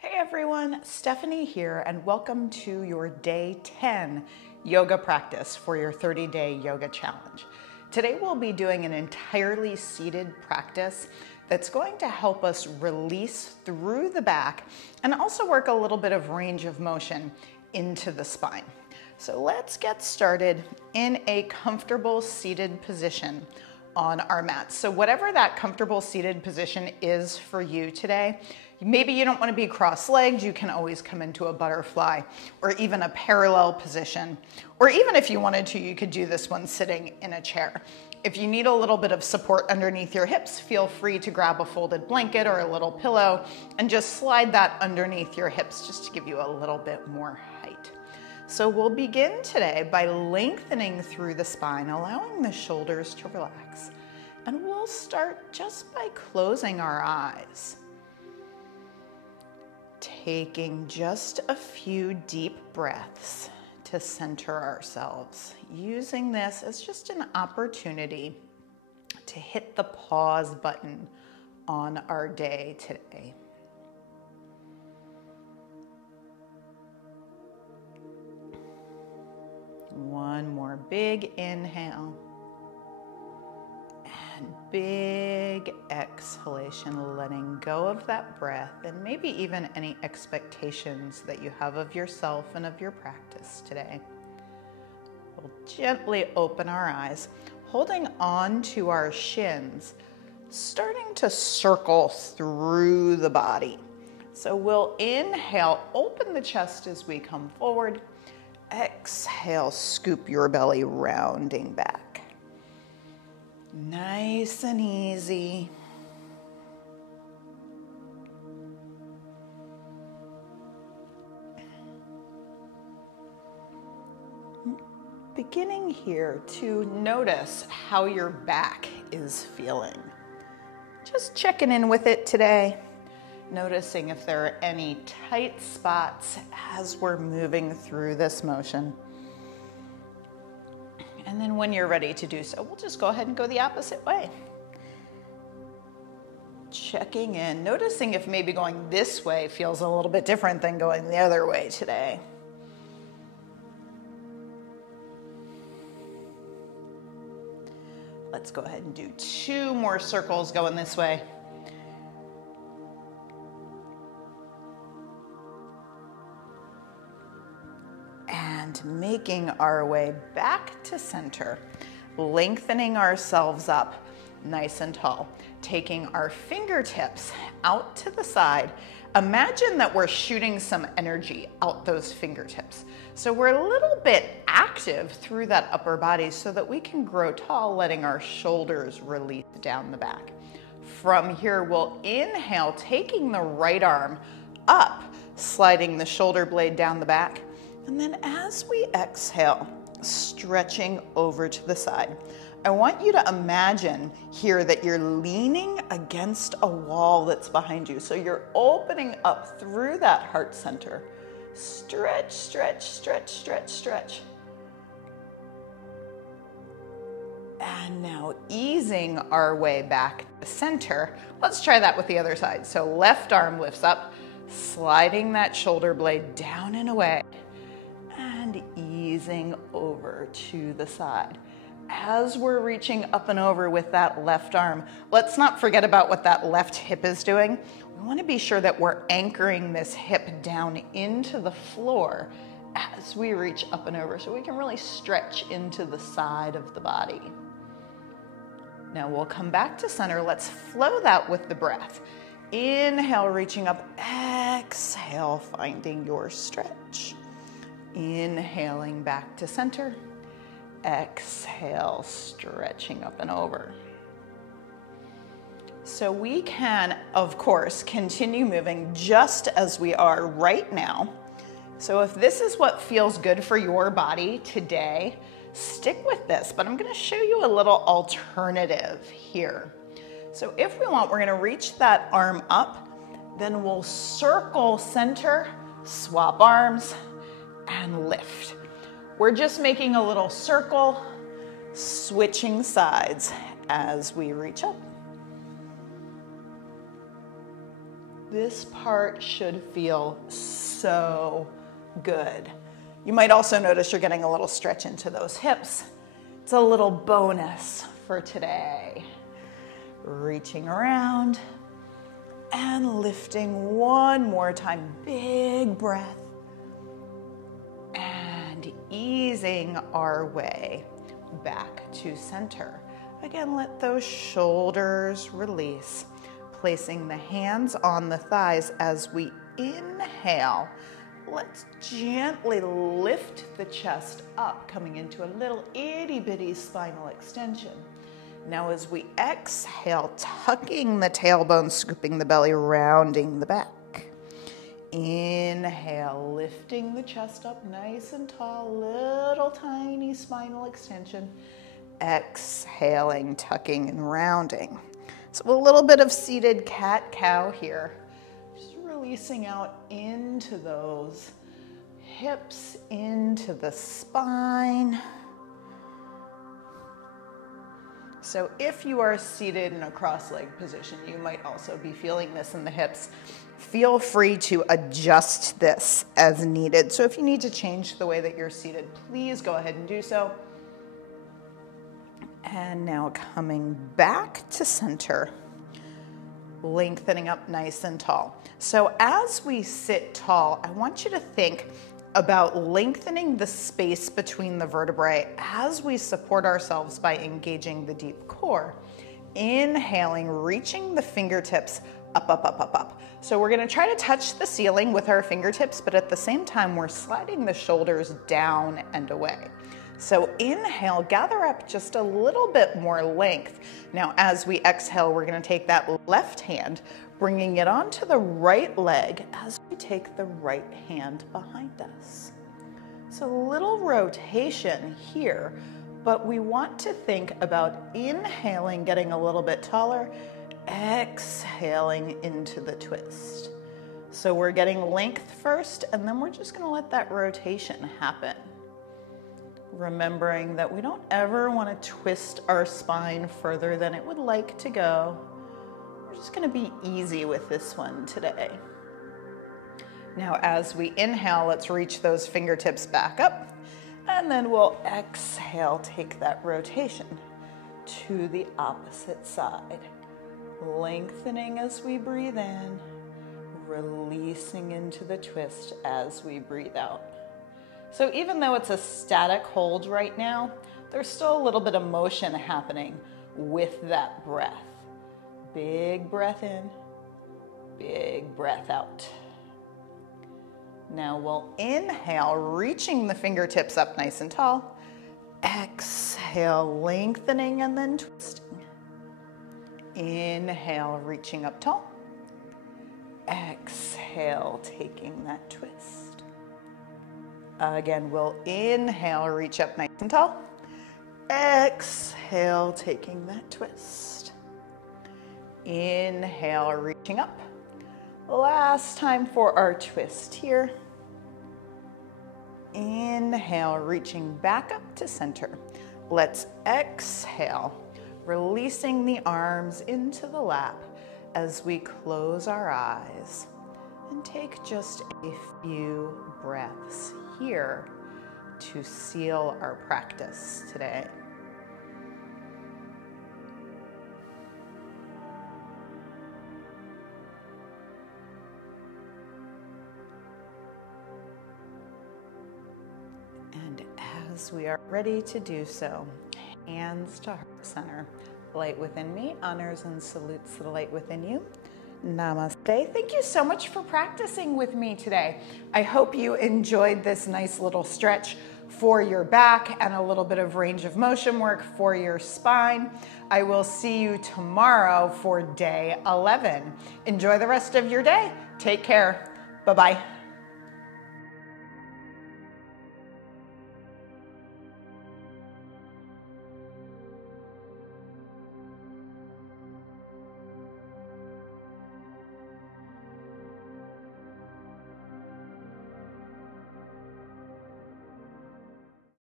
Hey everyone, Stephanie here, and welcome to your day 10 yoga practice for your 30-day yoga challenge. Today we'll be doing an entirely seated practice that's going to help us release through the back and also work a little bit of range of motion into the spine. So let's get started in a comfortable seated position on our mats. So whatever that comfortable seated position is for you today, maybe you don't want to be cross-legged, you can always come into a butterfly or even a parallel position. Or even if you wanted to, you could do this one sitting in a chair. If you need a little bit of support underneath your hips, feel free to grab a folded blanket or a little pillow and just slide that underneath your hips just to give you a little bit more height. So we'll begin today by lengthening through the spine, allowing the shoulders to relax. And we'll start just by closing our eyes. Taking just a few deep breaths to center ourselves, using this as just an opportunity to hit the pause button on our day today. One more big inhale and big exhalation, letting go of that breath and maybe even any expectations that you have of yourself and of your practice today. We'll gently open our eyes, holding on to our shins, starting to circle through the body. So we'll inhale, open the chest as we come forward. Exhale, scoop your belly, rounding back. Nice and easy. Beginning here to notice how your back is feeling. Just checking in with it today. Noticing if there are any tight spots as we're moving through this motion. And then when you're ready to do so, we'll just go ahead and go the opposite way. Checking in, noticing if maybe going this way feels a little bit different than going the other way today. Let's go ahead and do 2 more circles going this way. And making our way back to center, lengthening ourselves up nice and tall, taking our fingertips out to the side. Imagine that we're shooting some energy out those fingertips. So we're a little bit active through that upper body so that we can grow tall, letting our shoulders release down the back. From here, we'll inhale, taking the right arm up, sliding the shoulder blade down the back. And then as we exhale, stretching over to the side. I want you to imagine here that you're leaning against a wall that's behind you. So you're opening up through that heart center. Stretch, stretch, stretch, stretch, stretch. And now easing our way back to center. Let's try that with the other side. So left arm lifts up, sliding that shoulder blade down and away. And easing over to the side. As we're reaching up and over with that left arm, let's not forget about what that left hip is doing. We want to be sure that we're anchoring this hip down into the floor as we reach up and over so we can really stretch into the side of the body. Now we'll come back to center. Let's flow that with the breath. Inhale, reaching up. Exhale, finding your stretch. Inhaling back to center. Exhale, stretching up and over. So we can, of course, continue moving just as we are right now. So if this is what feels good for your body today, stick with this, but I'm going to show you a little alternative here. So if we want, we're going to reach that arm up, then we'll circle center, swap arms, and lift. We're just making a little circle, switching sides as we reach up. This part should feel so good. You might also notice you're getting a little stretch into those hips. It's a little bonus for today. Reaching around and lifting one more time. Big breath. And easing our way back to center. Again, let those shoulders release. Placing the hands on the thighs as we inhale. Let's gently lift the chest up, coming into a little itty bitty spinal extension. Now as we exhale, tucking the tailbone, scooping the belly, rounding the back. Inhale, lifting the chest up nice and tall, little tiny spinal extension. Exhaling, tucking and rounding. So a little bit of seated cat-cow here. Just releasing out into those hips, into the spine. So if you are seated in a cross-leg position, you might also be feeling this in the hips. Feel free to adjust this as needed. So if you need to change the way that you're seated, please go ahead and do so. And now coming back to center, lengthening up nice and tall. So as we sit tall, I want you to think about lengthening the space between the vertebrae as we support ourselves by engaging the deep core. Inhaling, reaching the fingertips up, up, up, up, up. So we're gonna try to touch the ceiling with our fingertips, but at the same time, we're sliding the shoulders down and away. So inhale, gather up just a little bit more length. Now as we exhale, we're gonna take that left hand, bringing it onto the right leg as we take the right hand behind us. So a little rotation here, but we want to think about inhaling, getting a little bit taller, exhaling into the twist. So we're getting length first, and then we're just gonna let that rotation happen. Remembering that we don't ever want to twist our spine further than it would like to go. We're just going to be easy with this one today. Now as we inhale, let's reach those fingertips back up, and then we'll exhale, take that rotation to the opposite side. Lengthening as we breathe in, releasing into the twist as we breathe out. So even though it's a static hold right now, there's still a little bit of motion happening with that breath. Big breath in, big breath out. Now we'll inhale, reaching the fingertips up nice and tall. Exhale, lengthening and then twisting. Inhale, reaching up tall. Exhale, taking that twist. Again, we'll inhale, reach up nice and tall. Exhale, taking that twist. Inhale, reaching up. Last time for our twist here. Inhale, reaching back up to center. Let's exhale, releasing the arms into the lap as we close our eyes and take just a few breaths here to seal our practice today. And as we are ready to do so, hands to heart center. Light within me honors and salutes the light within you. Namaste. Thank you so much for practicing with me today. I hope you enjoyed this nice little stretch for your back and a little bit of range of motion work for your spine. I will see you tomorrow for day 11. Enjoy the rest of your day. Take care. Bye-bye.